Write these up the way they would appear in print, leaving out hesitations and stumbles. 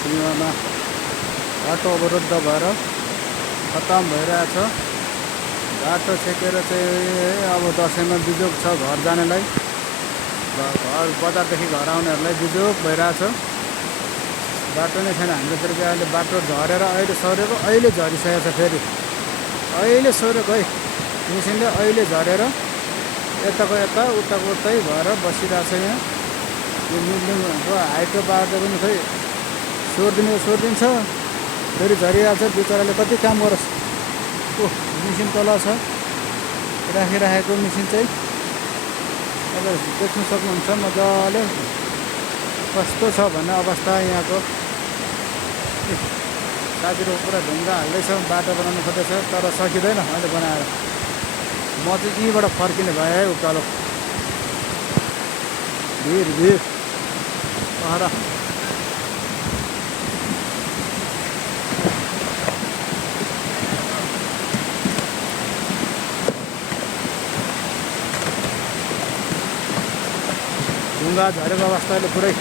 सीमामा बाटो अवरुद्ध भएर खतम भइरहेछ। बाटो छेकेर चाहिँ अब दसैँमा बिजोग छ घर जानेलाई, घर बजारदेखि घर आउनेहरूलाई बिजोग भइरहेछ। बाटो नै छैन हाम्रोतिर चाहिँ अहिले बाटो झरेर अहिले सरेको, अहिले झरिसकेको छ। फेरि अहिले सरेको है मिसिनले, अहिले झरेर यताको यता उताको उतै भएर बसिरहेछ। यहाँ यो मिल्नुको हाइटको बाटो पनि खै सोरिदिन्छ, फेरि झरिहाल्छ। बिचराले कति काम गरोस्। ओ मिसिन तल छ राखिराखेको मिसिन चाहिँ अब देख्न सक्नुहुन्छ मजाले कस्तो छ भन्ने अवस्था यहाँको। साथीहरू पुरा ढुङ्गा हाल्दैछ, बाटो बनाउनु खोज्दैछ तर सकिँदैन अहिले बनाएर। म चाहिँ यहीँबाट फर्किने भएँ है उकालो। भिड पहरा ढुङ्गा झरेको अवस्थाले पुरै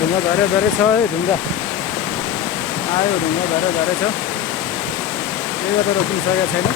ढुङ्गा झरे छ है। ढुङ्गा आयो, ढुङ्गा झरे छ, त्यही गर्दा रोकिन सकेको छैन।